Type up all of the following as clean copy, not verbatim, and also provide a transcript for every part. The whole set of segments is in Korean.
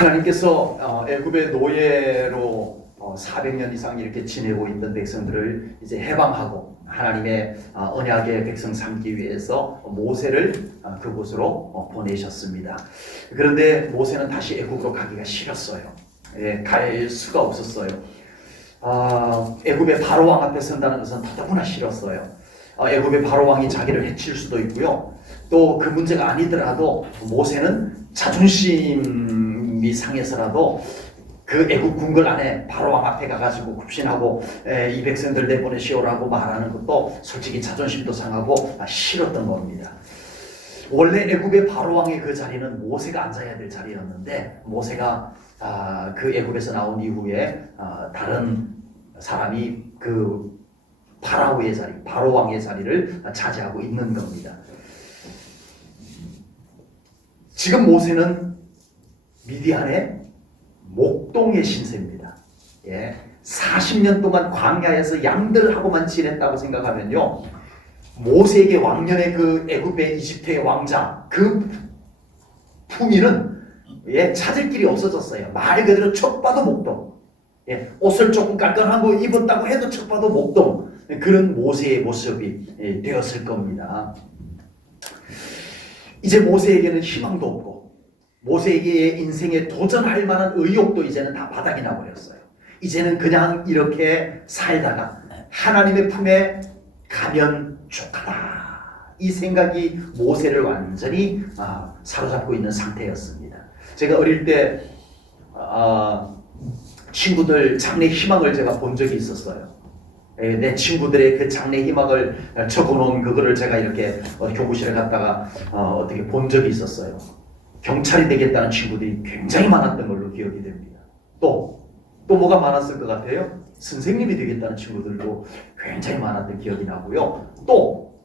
하나님께서 애굽의 노예로 400년 이상 이렇게 지내고 있던 백성들을 이제 해방하고 하나님의 언약의 백성 삼기 위해서 모세를 그곳으로 보내셨습니다. 그런데 모세는 다시 애굽으로 가기가 싫었어요. 갈 수가 없었어요. 애굽의 바로왕 앞에 선다는 것은 더더구나 싫었어요. 애굽의 바로왕이 자기를 해칠 수도 있고요. 또 그 문제가 아니더라도 모세는 자존심이 상해서라도 그 애굽 궁궐 안에 바로왕 앞에 가가지고 굽신하고 이 백성들 내보내시오라고 말하는 것도 솔직히 자존심도 상하고 싫었던 겁니다. 원래 애굽의 바로왕의 그 자리는 모세가 앉아야 될 자리였는데 모세가 그 애굽에서 나온 이후에 다른 사람이 그 파라오의 자리, 바로왕의 자리를 차지하고 있는 겁니다. 지금 모세는 미디안의 목동의 신세입니다. 40년 동안 광야에서 양들하고만 지냈다고 생각하면요, 모세에게 왕년의 그 애굽의 이집트의 왕자 그 품위는 찾을 길이 없어졌어요. 말 그대로 척 봐도 목동. 옷을 조금 깔끔한 거 입었다고 해도 척 봐도 목동. 그런 모세의 모습이 되었을 겁니다. 이제 모세에게는 희망도 없고 모세에게 인생에 도전할 만한 의욕도 이제는 다 바닥이 나버렸어요. 이제는 그냥 이렇게 살다가 하나님의 품에 가면 좋겠다, 이 생각이 모세를 완전히 사로잡고 있는 상태였습니다. 제가 어릴 때 친구들 장래 희망을 제가 본 적이 있었어요. 내 친구들의 그 장래 희망을 적어놓은 그거를 제가 이렇게 교무실에 갔다가 어떻게 본 적이 있었어요. 경찰이 되겠다는 친구들이 굉장히 많았던 걸로 기억이 됩니다. 또 뭐가 많았을 것 같아요? 선생님이 되겠다는 친구들도 굉장히 많았던 기억이 나고요. 또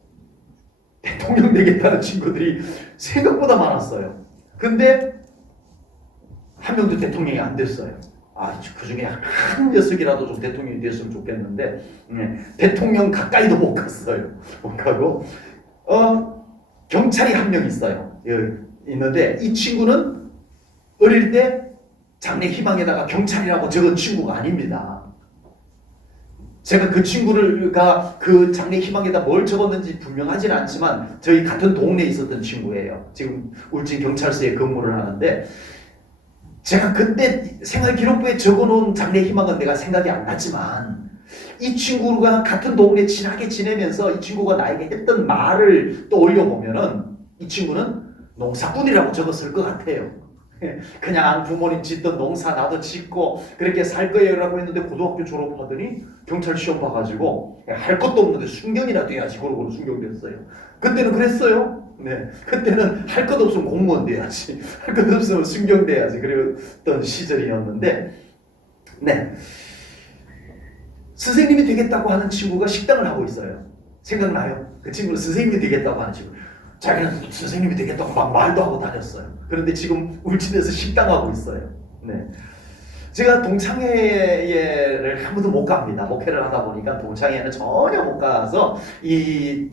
대통령 되겠다는 친구들이 생각보다 많았어요. 근데 한 명도 대통령이 안 됐어요. 그 중에 한 녀석이라도 좀 대통령이 됐으면 좋겠는데 대통령 가까이도 못 갔어요. 못 가고 경찰이 한 명 있어요. 있는데 이 친구는 어릴 때 장래 희망에다가 경찰이라고 적은 친구가 아닙니다. 제가 그 친구가 그 장래 희망에다 뭘 적었는지 분명하진 않지만 저희 같은 동네에 있었던 친구예요. 지금 울진 경찰서에 근무를 하는데 제가 그때 생활기록부에 적어놓은 장래 희망은 내가 생각이 안 나지만 이 친구가 같은 동네 친하게 지내면서 이 친구가 나에게 했던 말을 떠올려 보면은 이 친구는 농사꾼이라고 적었을 것 같아요. 그냥 부모님 짓던 농사 나도 짓고 그렇게 살 거예요 라고 했는데 고등학교 졸업하더니 경찰 시험 봐가지고 할 것도 없는데 순경이나 돼야지 그러고 순경됐어요. 그때는 그랬어요. 그때는 할 것 없으면 공무원 돼야지, 할 것 없으면 순경 돼야지 그랬던 시절이었는데 선생님이 되겠다고 하는 친구가 식당을 하고 있어요. 생각나요? 그 친구는 선생님이 되겠다고 하는 친구. 자기는 선생님이 되겠다고 막 말도 하고 다녔어요. 그런데 지금 울진에서 식당하고 있어요. 제가 동창회를 한 번도 못 갑니다. 목회를 하다 보니까 동창회는 전혀 못 가서 이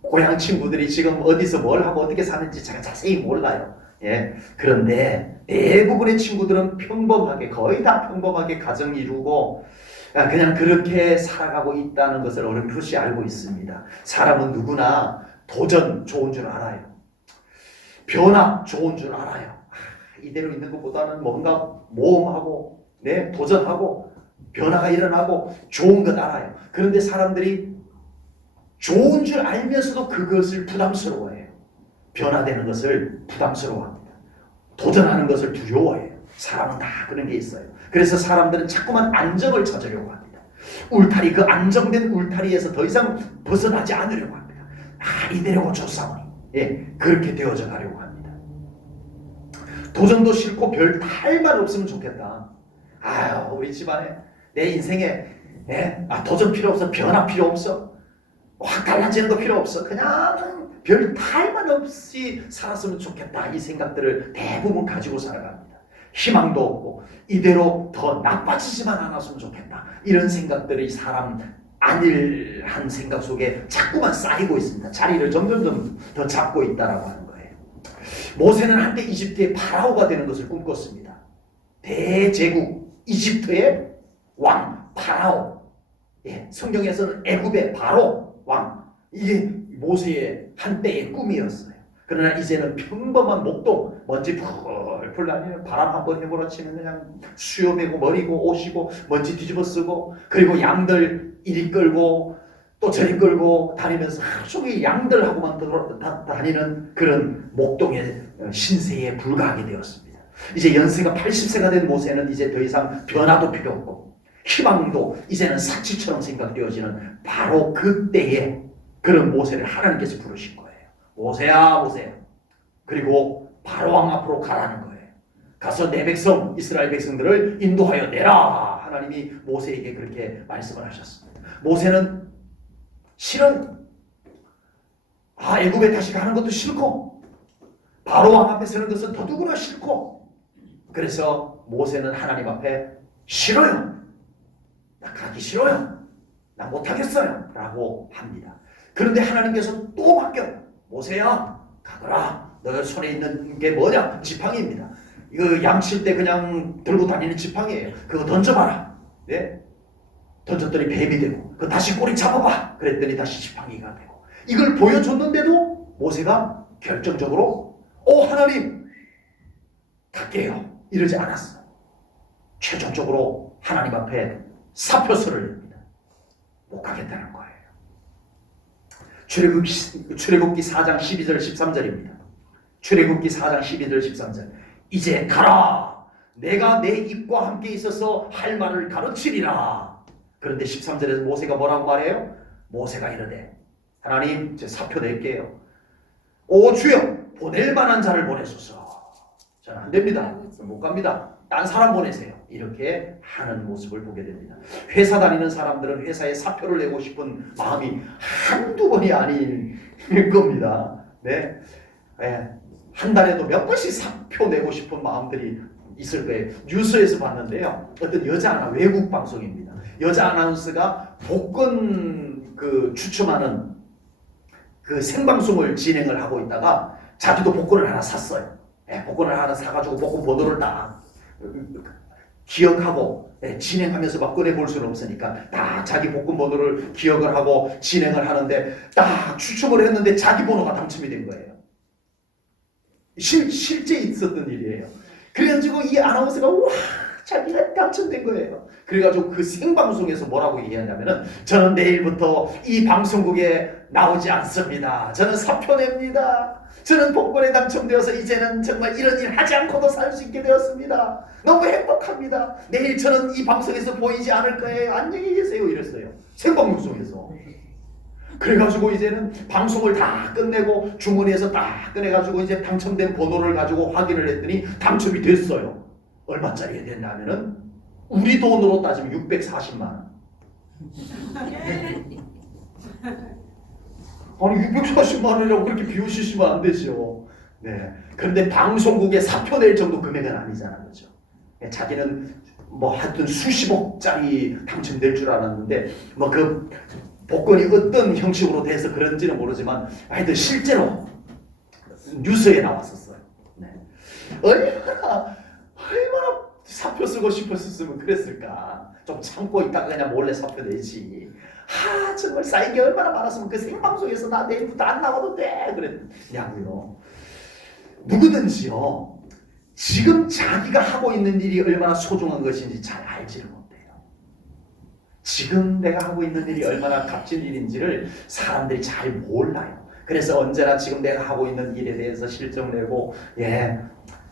고향 친구들이 지금 어디서 뭘 하고 어떻게 사는지 제가 자세히 몰라요. 그런데 대부분의 친구들은 평범하게, 거의 다 평범하게 가정 이루고 그냥 그렇게 살아가고 있다는 것을 어렴풋이 알고 있습니다. 사람은 누구나 도전 좋은 줄 알아요. 변화 좋은 줄 알아요. 이대로 있는 것보다는 뭔가 모험하고 도전하고 변화가 일어나고 좋은 것 알아요. 그런데 사람들이 좋은 줄 알면서도 그것을 부담스러워해요. 변화되는 것을 부담스러워합니다. 도전하는 것을 두려워해요. 사람은 다 그런 게 있어요. 그래서 사람들은 자꾸만 안정을 찾으려고 합니다. 울타리, 그 안정된 울타리에서 더 이상 벗어나지 않으려고 합니다. 이대로 좋사오니 그렇게 되어져 가려고 합니다. 도전도 싫고 별 탈만 없으면 좋겠다. 우리 집안에 내 인생에 도전 필요 없어, 변화 필요 없어, 확 달라지는 거 필요 없어, 그냥 별 탈만 없이 살았으면 좋겠다, 이 생각들을 대부분 가지고 살아갑니다. 희망도 없고 이대로 더 나빠지지만 않았으면 좋겠다, 이런 생각들이 사람 안일한 생각 속에 자꾸만 쌓이고 있습니다. 자리를 점점 더 잡고 있다라고 하는 거예요. 모세는 한때 이집트의 파라오가 되는 것을 꿈꿨습니다. 대제국 이집트의 왕 파라오, 성경에서는 애굽의 바로 왕, 이게 모세의 한때의 꿈이었어요. 그러나 이제는 평범한 목동, 먼지 풀풀 나면 바람 한번 해몰아치면 그냥 수염이고 머리고 옷이고 먼지 뒤집어 쓰고, 그리고 양들 이리 끌고 또 저리 끌고 다니면서 하루 종일 양들하고만 다니는 그런 목동의 신세에 불과하게 되었습니다. 이제 연세가 80세가 된 모세는 이제 더 이상 변화도 필요 없고 희망도 이제는 사치처럼 생각되어지는 바로 그때에 그런 모세를 하나님께서 부르신 거예요. 모세야, 모세야. 그리고 바로왕 앞으로 가라는 거예요. 가서 내 백성 이스라엘 백성들을 인도하여 내라. 하나님이 모세에게 그렇게 말씀을 하셨습니다. 모세는 실은 애굽에 다시 가는 것도 싫고 바로왕 앞에 서는 것은 더더구나 싫고, 그래서 모세는 하나님 앞에 싫어요. 나 가기 싫어요. 나 못하겠어요. 라고 합니다. 그런데 하나님께서 또 맡겨요. 모세야, 가거라. 너 손에 있는 게 뭐냐? 지팡이입니다. 이거 양칠 때 그냥 들고 다니는 지팡이에요. 그거 던져봐라. 네? 던졌더니 뱀이 되고, 그거 다시 꼬리 잡아봐. 그랬더니 다시 지팡이가 되고. 이걸 보여줬는데도 모세가 결정적으로 하나님 갈게요. 이러지 않았어요. 최종적으로 하나님 앞에 사표서를 냅니다. 못 가겠다는 거예요. 출애굽기 4장 12절 13절입니다. 출애굽기 4장 12절 13절. 이제 가라. 내가 내 입과 함께 있어서 할 말을 가르치리라. 그런데 13절에서 모세가 뭐라고 말해요? 모세가 이르되 하나님, 제 사표 낼게요. 오 주여, 보낼 만한 자를 보내소서. 저는 안 됩니다. 못 갑니다. 딴 사람 보내세요. 이렇게 하는 모습을 보게 됩니다. 회사 다니는 사람들은 회사에 사표를 내고 싶은 마음이 한두 번이 아닐 겁니다. 네. 한 달에도 몇 번씩 사표 내고 싶은 마음들이 있을 거예요. 뉴스에서 봤는데요. 어떤 여자 하나, 외국 방송입니다. 여자 아나운서가 복권 추첨하는 그 생방송을 진행을 하고 있다가 자기도 복권을 하나 샀어요. 복권을 하나 사가지고 복권 번호를 딱 기억하고 진행하면서 막 꺼내볼 수는 없으니까 딱 자기 복권 번호를 기억을 하고 진행을 하는데 딱 추첨을 했는데 자기 번호가 당첨이 된 거예요. 실제 있었던 일이에요. 그래가지고 이 아나운서가 와, 자기가 당첨된 거예요. 그래가지고 그 생방송에서 뭐라고 얘기하냐면은 저는 내일부터 이 방송국에 나오지 않습니다. 저는 사표 냅니다. 저는 복권에 당첨되어서 이제는 정말 이런 일 하지 않고도 살 수 있게 되었습니다. 너무 행복합니다. 내일 저는 이 방송에서 보이지 않을 거예요. 안녕히 계세요. 이랬어요. 생방송에서. 그래가지고 이제는 방송을 다 끝내고 주머니에서 다 꺼내가지고 이제 당첨된 번호를 가지고 확인을 했더니 당첨이 됐어요. 얼마짜리가 됐냐면은 우리 돈으로 따지면 640만 원. 아니 640만 원이라고 그렇게 비웃으시면 안 되죠. 네. 그런데 방송국에 사표 낼 정도 금액은 아니잖아, 그렇죠? 자기는 뭐 하여튼 수십억짜리 당첨될 줄 알았는데 뭐 그 복권이 어떤 형식으로 돼서 그런지는 모르지만 하여튼 실제로 뉴스에 나왔었어요. 네. 얼마나 사표 쓰고 싶었으면 그랬을까. 좀 참고 있다가 그냥 몰래 사표 내지. 정말 쌓인 게 얼마나 많았으면 그 생방송에서 나 내일부터 안 나와도 돼 그랬냐고요. 누구든지요, 지금 자기가 하고 있는 일이 얼마나 소중한 것인지 잘 알지를 못해요. 지금 내가 하고 있는 일이 얼마나 값진 일인지를 사람들이 잘 몰라요. 그래서 언제나 지금 내가 하고 있는 일에 대해서 실정 내고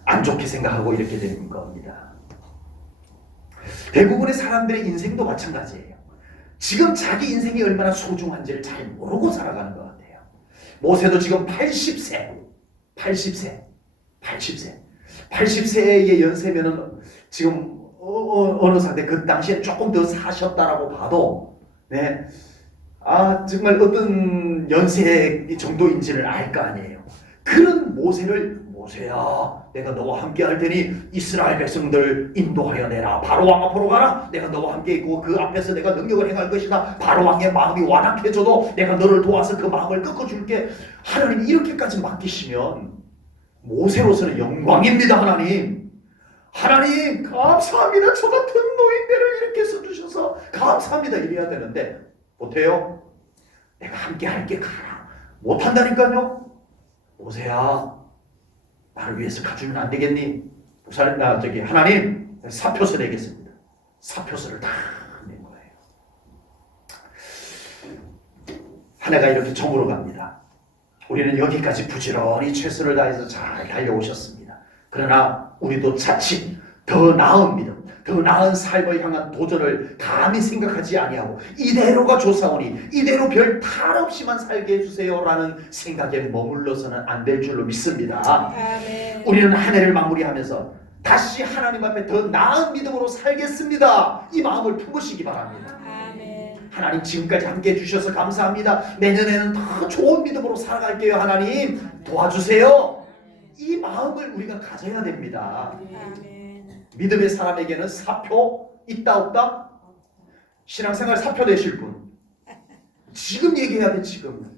안 좋게 생각하고 이렇게 되는 겁니다. 대부분의 사람들의 인생도 마찬가지예요. 지금 자기 인생이 얼마나 소중한지를 잘 모르고 살아가는 것 같아요. 모세도 지금 80세의 연세면은 지금 어느 상태, 그 당시에 조금 더 사셨다라고 봐도 정말 어떤 연세 정도인지를 알 거 아니에요. 그런 모세야, 내가 너와 함께 할 테니 이스라엘 백성들 인도하여 내라. 바로왕 앞으로 가라. 내가 너와 함께 있고 그 앞에서 내가 능력을 행할 것이다. 바로왕의 마음이 완악해져도 내가 너를 도와서 그 마음을 꺾어줄게. 하나님 이렇게까지 맡기시면 모세로서는 영광입니다. 하나님. 하나님 감사합니다. 저 같은 노인네를 이렇게 써주셔서 감사합니다. 이래야 되는데 못해요. 내가 함께 할게 가라. 못한다니까요. 모세야 나를 위해서 가주면 안 되겠니? 하나님 사표서 내겠습니다. 사표서를 다 낸 거예요. 한 해가 이렇게 저물어 갑니다. 우리는 여기까지 부지런히 최선을 다해서 잘 달려오셨습니다. 그러나 우리도 자칫 더 나은 믿음, 더 나은 삶을 향한 도전을 감히 생각하지 아니하고 이대로가 좋사오니 이대로 별 탈 없이만 살게 해주세요라는 생각에 머물러서는 안 될 줄로 믿습니다. 아멘. 우리는 한 해를 마무리하면서 다시 하나님 앞에 더 나은 믿음으로 살겠습니다. 이 마음을 품으시기 바랍니다. 아멘. 하나님 지금까지 함께 해주셔서 감사합니다. 내년에는 더 좋은 믿음으로 살아갈게요. 하나님 도와주세요. 이 마음을 우리가 가져야 됩니다. 아멘. 믿음의 사람에게는 사표 있다 없다? 신앙생활 사표 내실 분 지금 얘기해야 돼. 지금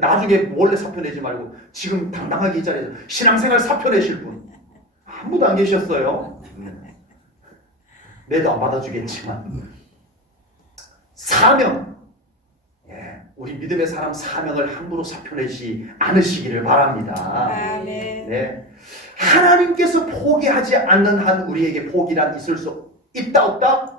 나중에 몰래 사표 내지 말고 지금 당당하게 이 자리에서 신앙생활 사표 내실 분 아무도 안 계셨어요. 내도 안 받아주겠지만 사명, 우리 믿음의 사람 사명을 함부로 사표내지 않으시기를 바랍니다. 아멘. 네, 하나님께서 포기하지 않는 한 우리에게 포기란 있을 수 있다 없다?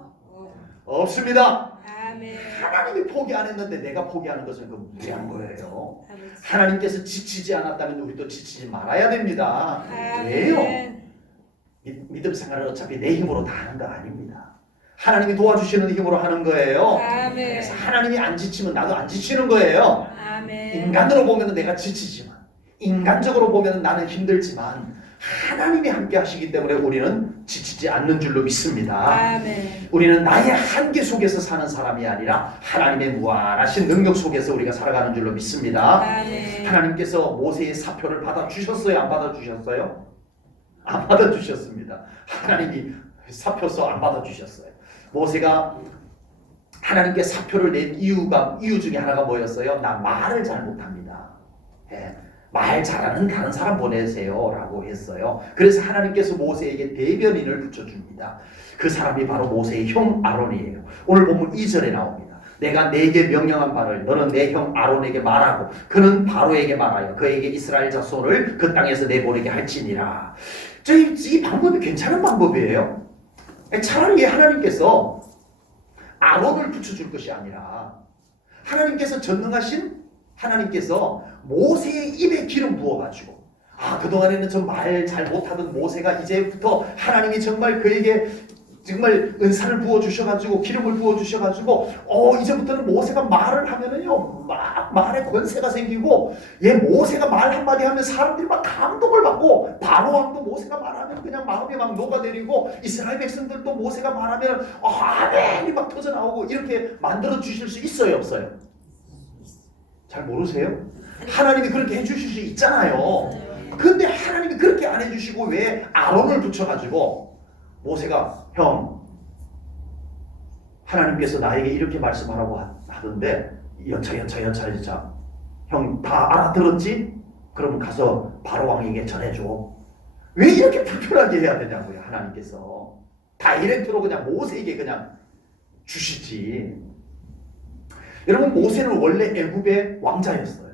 없습니다. 아멘. 하나님이 포기 안 했는데 내가 포기하는 것은 그 무리한 거예요. 아버지. 하나님께서 지치지 않았다면 우리도 지치지 말아야 됩니다. 왜요? 아멘. 믿음 생활은 어차피 내 힘으로 다 하는 거 아닙니다. 하나님이 도와주시는 힘으로 하는 거예요. 아멘. 그래서 하나님이 안 지치면 나도 안 지치는 거예요. 아멘. 인간으로 보면 내가 지치지만 인간적으로 보면 나는 힘들지만 하나님이 함께 하시기 때문에 우리는 지치지 않는 줄로 믿습니다. 아멘. 우리는 나의 한계 속에서 사는 사람이 아니라 하나님의 무한하신 능력 속에서 우리가 살아가는 줄로 믿습니다. 아멘. 하나님께서 모세의 사표를 받아주셨어요? 안 받아주셨어요? 안 받아주셨습니다. 하나님이 사표서 안 받아주셨어요. 모세가 하나님께 사표를 낸 이유 중에 하나가 뭐였어요? 나 말을 잘 못합니다. 말 잘하는 다른 사람 보내세요 라고 했어요. 그래서 하나님께서 모세에게 대변인을 붙여줍니다. 그 사람이 바로 모세의 형 아론이에요. 오늘 보면 2절에 나옵니다. 내가 네게 명령한 바를 너는 내 형 아론에게 말하고 그는 바로에게 말하여 그에게 이스라엘 자손을 그 땅에서 내보내게 할지니라. 이 방법이 괜찮은 방법이에요. 차라리 하나님께서 아론을 붙여줄 것이 아니라 하나님께서 전능하신 하나님께서 모세의 입에 기름 부어가지고 그동안에는 저 말 잘 못하던 모세가 이제부터 하나님이 정말 그에게 정말 은사를 부어주셔가지고 기름을 부어주셔가지고 이제부터는 모세가 말을 하면은요 막 말에 권세가 생기고 모세가 말 한마디 하면 사람들이 막 감동을 받고 바로 왕도 모세가 말하면 그냥 마음이 막 녹아내리고 이스라엘 백성들도 모세가 말하면 아멘이 막 터져나오고 이렇게 만들어 주실 수 있어요 없어요? 잘 모르세요? 하나님이 그렇게 해주실 수 있잖아요. 근데 하나님이 그렇게 안 해주시고 왜 아론을 붙여가지고 모세가 형 하나님께서 나에게 이렇게 말씀하라고 하던데 연차 형 다 알아들었지? 그러면 가서 바로 왕에게 전해줘. 왜 이렇게 불편하게 해야 되냐고요. 하나님께서 다이렉트로 그냥 모세에게 그냥 주시지. 여러분 모세는 원래 애굽의 왕자였어요.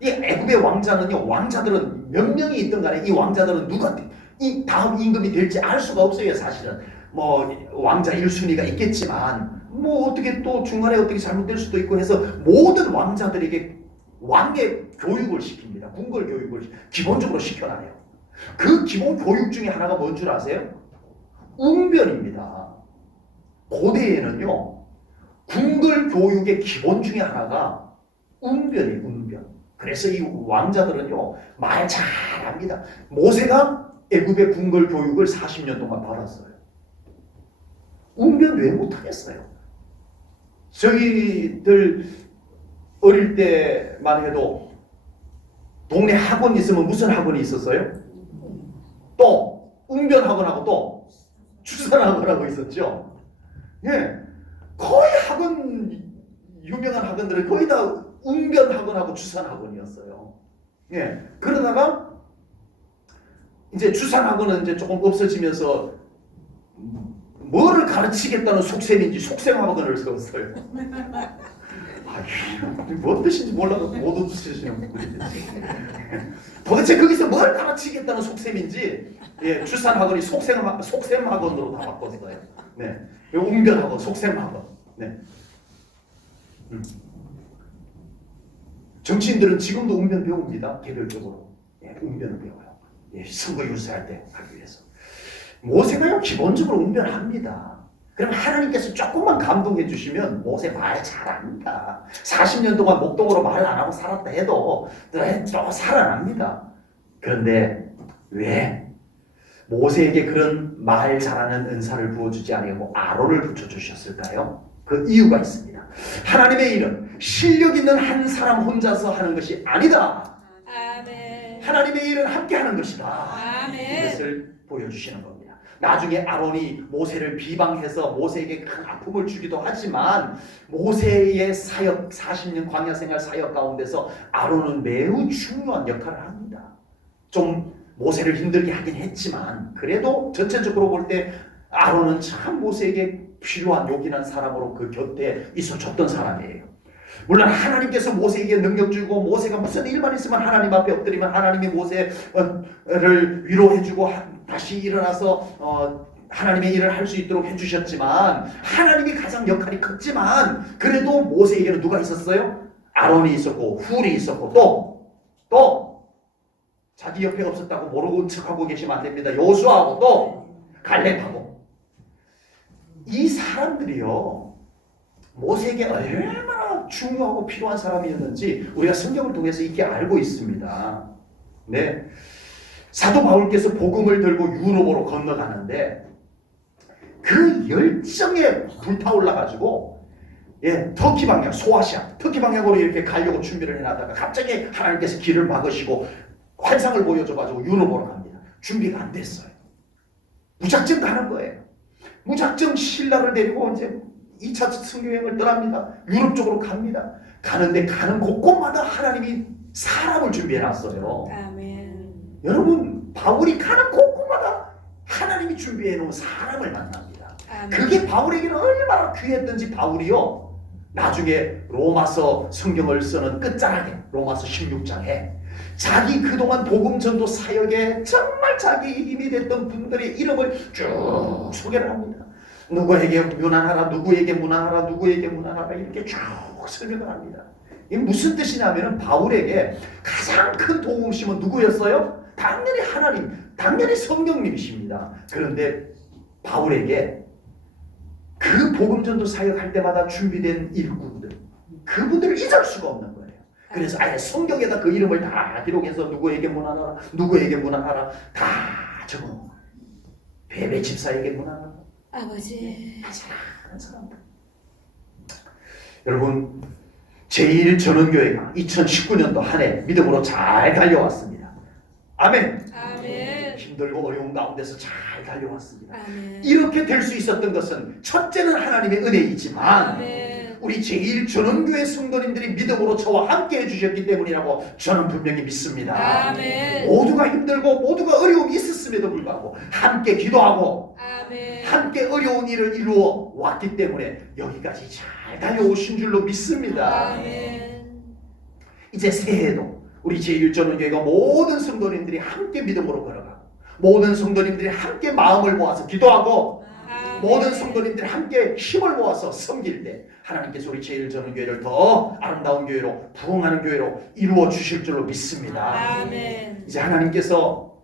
이 애굽의 왕자는요 왕자들은 몇 명이 있든 간에 이 왕자들은 누가 이 다음 임금이 될지 알 수가 없어요. 사실은 뭐 왕자 1순위가 있겠지만 뭐 어떻게 또 중간에 어떻게 잘못될 수도 있고 해서 모든 왕자들에게 왕의 교육을 시킵니다. 궁궐 교육을 기본적으로 시켜놔요. 그 기본 교육 중에 하나가 뭔 줄 아세요? 웅변입니다. 고대에는요 궁궐 교육의 기본 중에 하나가 웅변이에요. 웅변. 그래서 이 왕자들은요 말 잘합니다. 모세가 애굽의 궁궐 교육을 40년 동안 받았어요. 웅변 왜 못하겠어요? 저희들 어릴 때만 해도 동네 학원 있으면 무슨 학원이 있었어요? 또 웅변 학원하고 또 추산 학원하고 있었죠. 거의 학원 유명한 학원들은 거의 다 웅변 학원하고 추산 학원이었어요. 그러다가 이제 주산학원은 이제 조금 없어지면서 뭐를 가르치겠다는 속셈인지 속셈학원을 세웠어요. 뭔 뜻인지 몰라도 못 웃으시는 분들이 도대체 거기서 뭘 가르치겠다는 속셈인지 주산학원이 속셈학원으로 다 바꿨어요. 네, 웅변학원, 속셈학원. 네. 정치인들은 지금도 웅변 배웁니다. 개별적으로. 웅변을 배워요. 선거 유세할 때 하기 위해서. 모세가요 기본적으로 웅변합니다. 그럼 하나님께서 조금만 감동해 주시면 모세 말 잘합니다. 40년 동안 목동으로 말 안 하고 살았다 해도 또 살아납니다. 그런데 왜 모세에게 그런 말 잘하는 은사를 부어주지 아니하고 아론을 붙여주셨을까요? 그 이유가 있습니다. 하나님의 일은 실력 있는 한 사람 혼자서 하는 것이 아니다. 아멘. 하나님의 일은 함께 하는 것이다. 아멘. 이것을 보여주시는 겁니다. 나중에 아론이 모세를 비방해서 모세에게 큰 아픔을 주기도 하지만 모세의 사역 40년 광야 생활 사역 가운데서 아론은 매우 중요한 역할을 합니다. 좀 모세를 힘들게 하긴 했지만 그래도 전체적으로 볼 때 아론은 참 모세에게 필요한 요긴한 사람으로 그 곁에 있어줬던 사람이에요. 물론 하나님께서 모세에게 능력 주고 모세가 무슨 일만 있으면 하나님 앞에 엎드리면 하나님이 모세를 위로해주고 다시 일어나서 하나님의 일을 할 수 있도록 해주셨지만 하나님이 가장 역할이 컸지만 그래도 모세에게는 누가 있었어요? 아론이 있었고 훌이 있었고 또 자기 옆에 없었다고 모르고 척하고 계시면 안 됩니다. 여호수아하고 또 갈렙하고 이 사람들이요 모세에게 얼마나 중요하고 필요한 사람이었는지 우리가 성경을 통해서 이렇게 알고 있습니다. 네, 사도 바울께서 복음을 들고 유럽으로 건너가는데 그 열정에 불타올라가지고 터키 방향, 소아시아, 터키 방향으로 이렇게 가려고 준비를 해놨다가 갑자기 하나님께서 길을 막으시고 환상을 보여줘가지고 유럽으로 갑니다. 준비가 안 됐어요. 무작정 가는 거예요. 무작정 신라를 데리고 이제 2차 선교여행을 떠납니다. 유럽 쪽으로 갑니다. 가는데 가는 곳곳마다 하나님이 사람을 준비해놨어요. 아멘. 여러분 바울이 가는 곳곳마다 하나님이 준비해놓은 사람을 만납니다. 아멘. 그게 바울에게는 얼마나 귀했던지 바울이요 나중에 로마서 성경을 쓰는 끝자락에 로마서 16장에 자기 그동안 복음 전도 사역에 정말 자기 힘이 됐던 분들의 이름을 쭉 소개를 합니다. 누구에게 문안하라, 누구에게 문안하라, 누구에게 문안하라 이렇게 쭉 설명을 합니다. 이게 무슨 뜻이냐면은 바울에게 가장 큰 도움심은 누구였어요? 당연히 하나님, 당연히 성령님이십니다. 그런데 바울에게 그 복음 전도 사역할 때마다 준비된 일꾼들, 그분들을 잊을 수가 없는 거예요. 그래서 아예 성경에다 그 이름을 다 기록해서 누구에게 문안하라, 누구에게 문안하라 다 적어놓은 거예요. 베베 집사에게 문안하라. 아버지. 사랑하는 사람들. 여러분 제1전원교회가 2019년도 한 해 믿음으로 잘 달려왔습니다. 아멘. 아멘. 힘들고 어려운 가운데서 잘 달려왔습니다. 아멘. 이렇게 될 수 있었던 것은 첫째는 하나님의 은혜이지만 아멘. 우리 제1전원교회 성도님들이 믿음으로 저와 함께 해주셨기 때문이라고 저는 분명히 믿습니다. 아멘. 모두가 힘들고 모두가 어려움이 있었음에도 불구하고 함께 기도하고 아멘. 함께 어려운 일을 이루어 왔기 때문에 여기까지 잘 달려오신 줄로 믿습니다. 아멘. 이제 새해에도 우리 제1전원교회가 모든 성도님들이 함께 믿음으로 걸어가고 모든 성도님들이 함께 마음을 모아서 기도하고 아멘. 모든 성도님들이 함께 힘을 모아서 섬길 때 하나님께서 우리 제1전원교회를 더 아름다운 교회로 부흥하는 교회로 이루어 주실 줄로 믿습니다. 아멘. 이제 하나님께서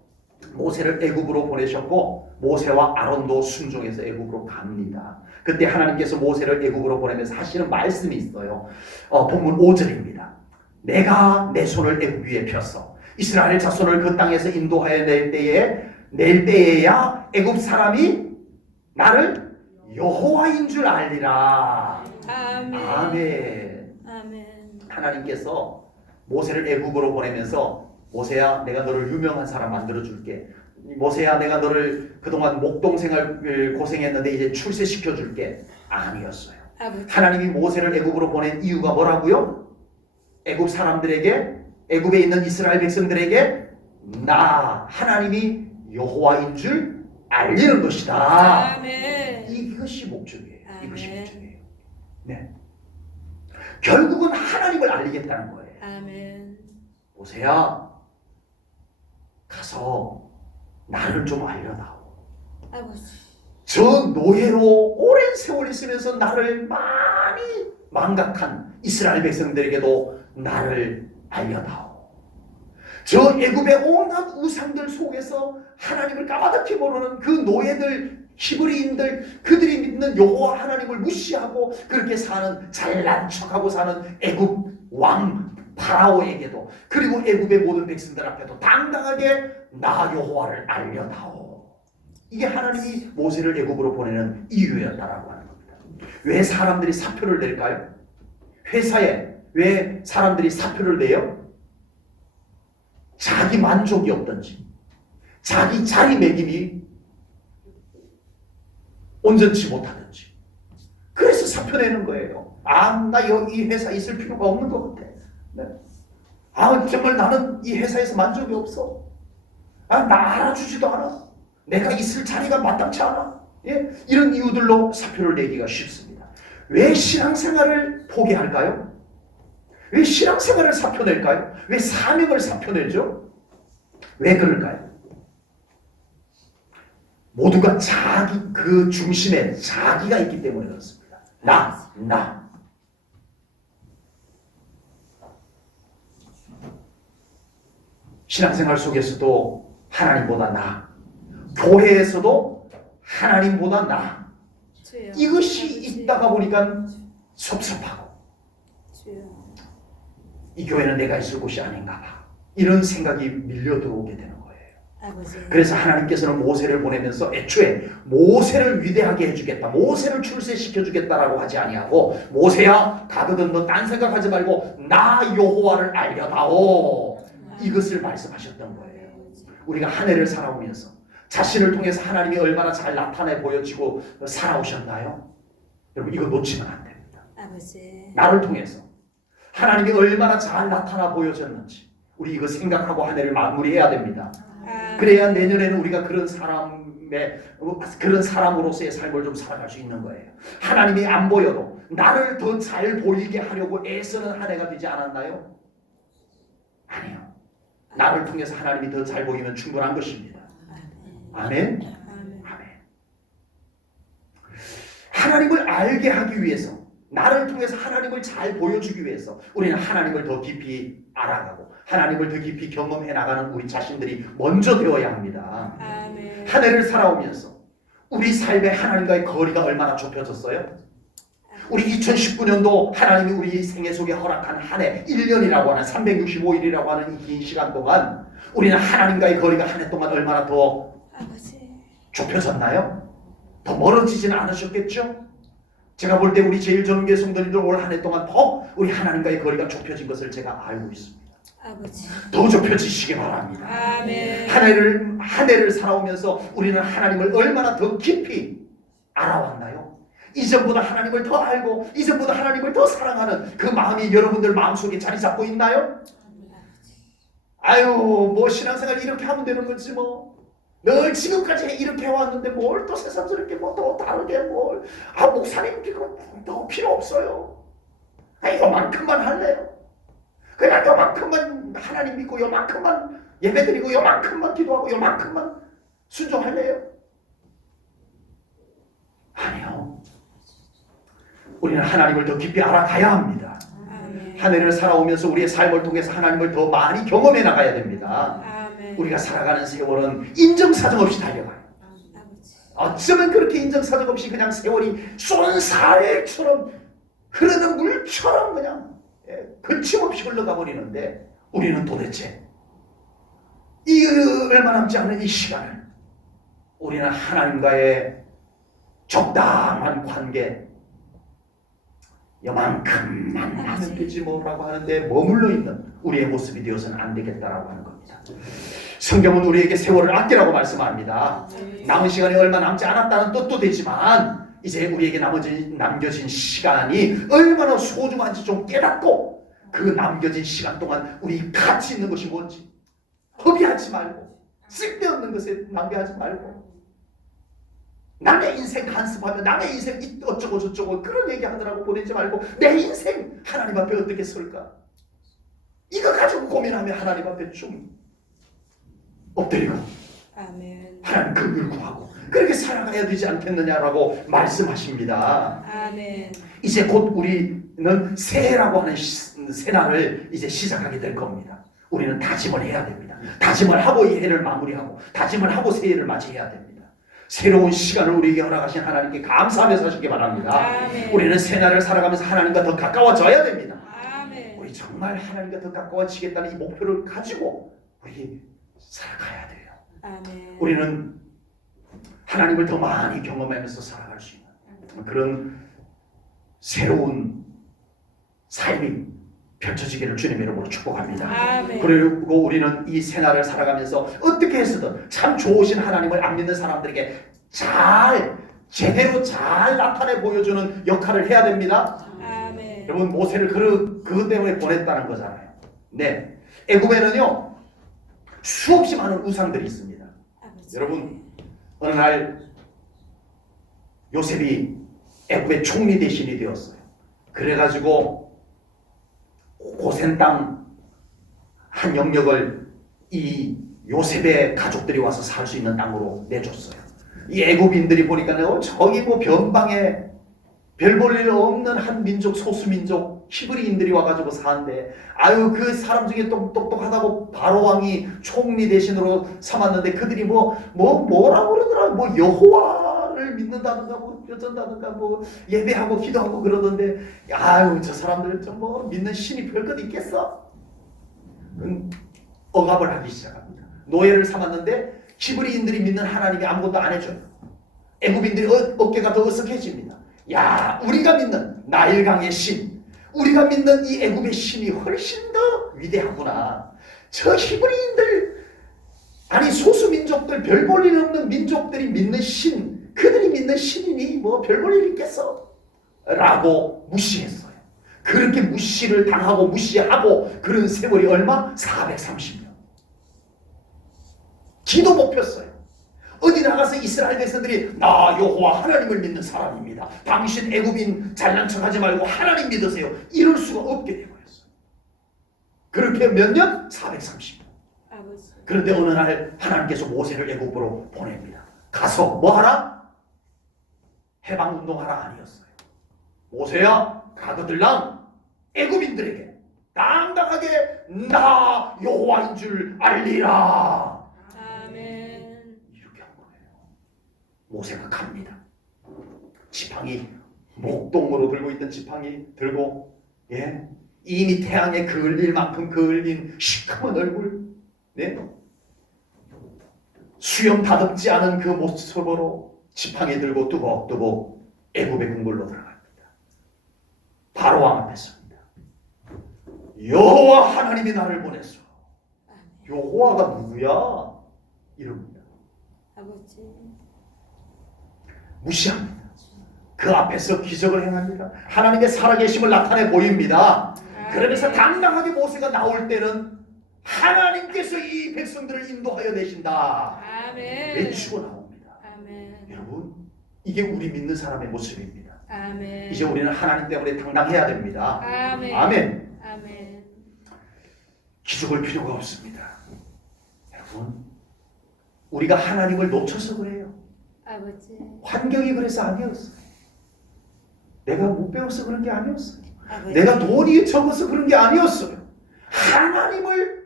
모세를 애굽으로 보내셨고 모세와 아론도 순종해서 애굽으로 갑니다. 그때 하나님께서 모세를 애굽으로 보내면서 하시는 말씀이 있어요. 본문 5절입니다. 내가 내 손을 애굽 위에 펴서 이스라엘 자손을 그 땅에서 인도하여 낼 때에야 애굽 사람이 나를 여호와인 줄 알리라. 아멘. 아멘. 아멘. 하나님께서 모세를 애굽으로 보내면서 모세야 내가 너를 유명한 사람 만들어 줄게. 모세야 내가 너를 그동안 목동 생활을 고생했는데 이제 출세시켜 줄게. 아니었어요. 아버지. 하나님이 모세를 애굽으로 보낸 이유가 뭐라고요? 애굽 사람들에게 애굽에 있는 이스라엘 백성들에게 나 하나님이 여호와인 줄 알리는 것이다. 아멘. 이것이 목적이에요. 이것이 아멘. 목적이에요. 네. 결국은 하나님을 알리겠다는 거예요. 아멘. 보세요. 가서 나를 좀 알려다오. 아버지. 저 노예로 오랜 세월 있으면서 나를 많이 망각한 이스라엘 백성들에게도 나를 알려다오. 저 애굽의 온갖 우상들 속에서 하나님을 까마득히 모르는 그 노예들, 히브리인들, 그들이 믿는 여호와 하나님을 무시하고 그렇게 사는, 잘난 척하고 사는 애굽 왕 파라오에게도, 그리고 애굽의 모든 백성들 앞에도 당당하게 나 여호와를 알려다오. 이게 하나님이 모세를 애굽으로 보내는 이유였다라고 하는 겁니다. 왜 사람들이 사표를 낼까요? 회사에 왜 사람들이 사표를 내요? 자기 만족이 없든지, 자기 자리매김이 온전치 못하든지, 그래서 사표 내는 거예요. 나 이 회사에 있을 필요가 없는 것 같아. 네. 정말 나는 이 회사에서 만족이 없어. 나 알아주지도 않아. 내가 있을 자리가 마땅치 않아. 예? 이런 이유들로 사표를 내기가 쉽습니다. 왜 신앙생활을 포기할까요? 왜 신앙생활을 사표낼까요? 왜 사명을 사표내죠? 왜 그럴까요? 모두가 자기 그 중심에 자기가 있기 때문에 그렇습니다. 나. 신앙생활 속에서도 하나님보다 나, 교회에서도 하나님보다 나, 주여. 이것이 아버지. 있다가 보니까 섭섭하고, 주여. 이 교회는 내가 있을 곳이 아닌가 봐, 이런 생각이 밀려 들어오게 되는 거예요. 아버지. 그래서 하나님께서는 모세를 보내면서 애초에 모세를 위대하게 해주겠다, 모세를 출세시켜주겠다라고 하지 아니하고, 모세야 가거든 너 딴 생각하지 말고 나 여호와를 알려다오, 이것을 말씀하셨던 거예요. 우리가 한 해를 살아오면서 자신을 통해서 하나님이 얼마나 잘 나타내 보여지고 살아오셨나요? 여러분, 이거 놓치면 안 됩니다. 아버지. 나를 통해서 하나님이 얼마나 잘 나타나 보여졌는지 우리 이거 생각하고 한 해를 마무리해야 됩니다. 그래야 내년에는 우리가 그런 사람으로서의 삶을 좀 살아갈 수 있는 거예요. 하나님이 안 보여도 나를 더 잘 보이게 하려고 애쓰는 한 해가 되지 않았나요? 아니요. 나를 통해서 하나님이 더 잘 보이면 충분한 것입니다. 아멘. 아멘. 하나님을 알게 하기 위해서, 나를 통해서 하나님을 잘 보여주기 위해서 우리는 하나님을 더 깊이 알아가고 하나님을 더 깊이 경험해 나가는 우리 자신들이 먼저 되어야 합니다. 아멘. 한 해를 살아오면서 우리 삶의 하나님과의 거리가 얼마나 좁혀졌어요? 우리 2019년도 하나님이 우리 생애 속에 허락한 한 해, 1년이라고 하는 365일이라고 하는 이 긴 시간 동안 우리는 하나님과의 거리가 한 해 동안 얼마나 더 아버지. 좁혀졌나요? 더 멀어지지는 않으셨겠죠? 제가 볼 때 우리 제일 젊은 성도님들 올 한 해 동안 더 우리 하나님과의 거리가 좁혀진 것을 제가 알고 있습니다. 아버지. 더 좁혀지시기 바랍니다. 아멘. 한 해를 살아오면서 우리는 하나님을 얼마나 더 깊이 알아왔나요? 이전보다 하나님을 더 알고 이전보다 하나님을 더 사랑하는 그 마음이 여러분들 마음속에 자리 잡고 있나요? 뭐 신앙생활 이렇게 하면 되는 거지 뭐. 늘 지금까지 이렇게 해왔는데 뭘 또 새삼스럽게 뭐 더 다르게 목사님 그거 더 필요 없어요. 요만큼만 할래요. 그냥 요만큼만 하나님 믿고 요만큼만 예배드리고 요만큼만 기도하고 요만큼만 순종할래요? 아니요. 우리는 하나님을 더 깊이 알아가야 합니다. 아멘. 한 해를 살아오면서 우리의 삶을 통해서 하나님을 더 많이 경험해 나가야 됩니다. 아멘. 우리가 살아가는 세월은 인정사정 없이 달려가요. 아버지. 어쩌면 그렇게 인정사정 없이 그냥 세월이 쏜살처럼 흐르는 물처럼 그냥 거침없이 흘러가 버리는데, 우리는 도대체 이 얼마 남지 않은 이 시간을 우리는 하나님과의 적당한 관계, 요만큼만 하면 되지 뭐라고 하는데 머물러 있는 우리의 모습이 되어서는 안 되겠다라고 하는 겁니다. 성경은 우리에게 세월을 아끼라고 말씀합니다. 남은 시간이 얼마 남지 않았다는 뜻도 되지만 이제 우리에게 남겨진 시간이 얼마나 소중한지 좀 깨닫고 그 남겨진 시간 동안 우리 가치 있는 것이 뭔지 허비하지 말고 쓸데없는 것에 낭비하지 말고 남의 인생 간섭하며 남의 인생 어쩌고 저쩌고 그런 얘기하느라고 보내지 말고 내 인생 하나님 앞에 어떻게 설까? 이거 가지고 고민하며 하나님 앞에 좀 엎드리고 아멘. 하나님 긍휼 구하고 그렇게 살아가야 되지 않겠느냐라고 말씀하십니다. 아멘. 이제 곧 우리는 새해라고 하는 새날을 이제 시작하게 될 겁니다. 우리는 다짐을 해야 됩니다. 다짐을 하고 이 해를 마무리하고 다짐을 하고 새해를 맞이해야 됩니다. 새로운 시간을 우리에게 허락하신 하나님께 감사하며 사시기 바랍니다. 아멘. 우리는 새날을 살아가면서 하나님과 더 가까워져야 됩니다. 아멘. 우리 정말 하나님과 더 가까워지겠다는 이 목표를 가지고 우리 살아가야 돼요. 아멘. 우리는 하나님을 더 많이 경험하면서 살아갈 수 있는 그런 새로운 삶이 펼쳐지기를 주님의 이름으로 축복합니다. 아멘. 그리고 우리는 이 새날을 살아가면서 어떻게 해서든 참 좋으신 하나님을 안 믿는 사람들에게 제대로 잘 나타내 보여주는 역할을 해야 됩니다. 아멘. 여러분 모세를 그것 때문에 보냈다는 거잖아요. 네, 애굽에는요 수없이 많은 우상들이 있습니다. 아버지. 여러분 어느 날 요셉이 애굽의 총리 대신이 되었어요. 그래가지고 고센 땅 한 영역을 이 요셉의 가족들이 와서 살 수 있는 땅으로 내줬어요. 이 애굽인들이 보니까 저기 뭐 변방에 별 볼 일 없는 한 민족 소수민족 히브리인들이 와가지고 사는데 아유 그 사람 중에 똑똑하다고 바로 왕이 총리 대신으로 삼았는데 그들이 뭐라고 그러더라 뭐 여호와를 믿는다든가 뭐 어쩐다든가 뭐 예배하고 기도하고 그러던데 아유 저 사람들 좀 뭐 믿는 신이 별것 있겠어? 억압을 하기 시작합니다. 노예를 삼았는데 히브리인들이 믿는 하나님이 아무것도 안 해줘요. 애굽인들이 어깨가 더 으쓱해집니다. 야 우리가 믿는 나일강의 신 우리가 믿는 이 애굽의 신이 훨씬 더 위대하구나. 저 히브리인들 아니 소수민족들 별 볼 일 없는 민족들이 믿는 신 그들이 믿는 신이니 뭐 별 볼 일 있겠어? 라고 무시했어요. 그렇게 무시를 당하고 무시하고 그런 세월이 얼마? 430년. 기도 못 폈어요. 어디 나가서 이스라엘 백성들이 나 여호와 하나님을 믿는 사람입니다. 당신 애굽인 잘난 척하지 말고 하나님 믿으세요. 이럴 수가 없게 되어버렸어요. 그렇게 몇 년? 430년. 아버지. 그런데 어느 날 하나님께서 모세를 애굽으로 보냅니다. 가서 뭐 하라? 해방운동하라 아니었어요. 모세야 가거들랑 애굽인들에게 당당하게 나 여호와인 줄 알리라. 아멘. 이렇게 한 거예요. 모세가 갑니다. 지팡이 목동으로 들고 있던 지팡이 들고 이미 태양에 그을릴 만큼 그을린 시커먼 얼굴 수염 다듬지 않은 그 모습으로 지팡이 들고 뚜벅뚜벅 애굽의 궁궐로 들어갑니다. 바로 왕 앞에 섭니다. 여호와 하나님이 나를 보냈어. 여호와가 누구야? 이럽니다. 아버지. 무시합니다. 그 앞에서 기적을 행합니다. 하나님의 살아계심을 나타내 보입니다. 그러면서 당당하게 모세가 나올 때는 하나님께서 이 백성들을 인도하여 내신다 아멘. 외치고 나옵니다. 아멘. 여러분 이게 우리 믿는 사람의 모습입니다. 아멘. 이제 우리는 하나님 때문에 당당해야 됩니다. 아멘. 아멘. 아멘. 기죽을 필요가 없습니다. 여러분 우리가 하나님을 놓쳐서 그래요. 아버지. 환경이 그래서 아니었어요. 내가 못 배워서 그런 게 아니었어요. 아버지. 내가 돈이 적어서 그런 게 아니었어요. 하나님을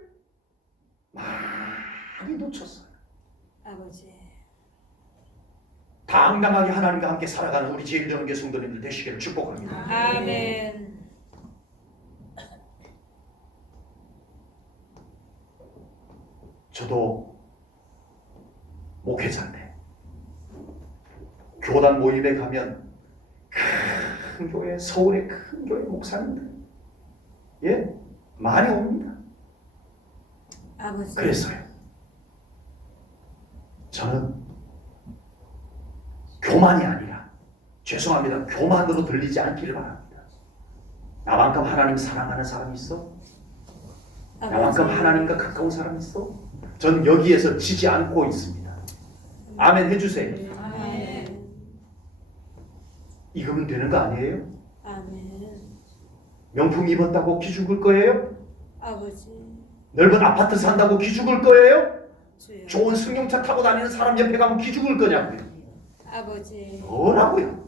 많이 놓쳤어요. 아버지. 당당하게 하나님과 함께 살아가는 우리 제일전교 성도님들 되시기를 축복합니다. 아멘. 저도 목회자인데 교단 모임에 가면 큰 교회, 서울의 큰 교회 목사님들 많이 옵니다. 아버지. 그래서요 저는 교만이 아니라 죄송합니다. 교만으로 들리지 않기를 바랍니다. 나만큼 하나님 사랑하는 사람이 있어? 나만큼 하나님과 가까운 사람 있어? 전 여기에서 지지 않고 있습니다. 아멘 해주세요. 아멘. 이거면 되는 거 아니에요? 아멘. 명품 입었다고 기죽을 거예요? 아버지. 넓은 아파트 산다고 기죽을 거예요? 주여. 좋은 승용차 타고 다니는 사람 옆에 가면 기죽을 거냐고요? 아버지. 뭐라고요?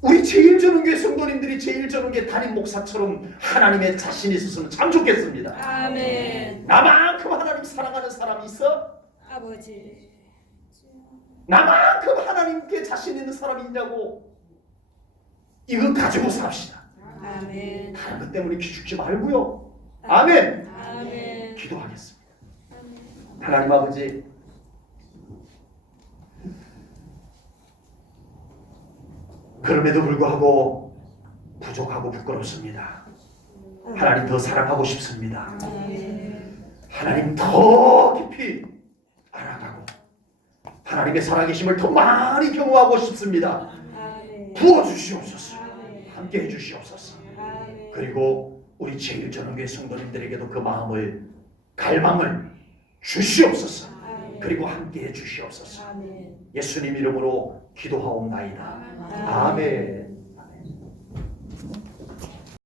우리 제일전은교회 성도님들이 제일전은교회 담임 목사처럼 하나님의 자신이 있었으면 참 좋겠습니다. 아멘. 나만큼 하나님 사랑하는 사람이 있어? 아버지. 나만큼 하나님께 자신 있는 사람이 있냐고. 이거 가지고 삽시다. 아멘. 다른 것 때문에 기죽지 말고요. 아멘. 아멘. 기도하겠습니다. 아멘. 하나님 아버지, 그럼에도 불구하고 부족하고 부끄럽습니다. 하나님 더 사랑하고 싶습니다. 아멘. 하나님 더 깊이 알아가고 하나님의 살아계심을 더 많이 경험하고 싶습니다. 아멘. 부어주시옵소서. 아멘. 함께 해주시옵소서. 아멘. 그리고 우리 제일전원교회 성도님들에게도 그 마음을 갈망을 주시옵소서. 아멘. 그리고 함께 해주시옵소서. 아멘. 예수님 이름으로 기도하옵나이다. 아멘.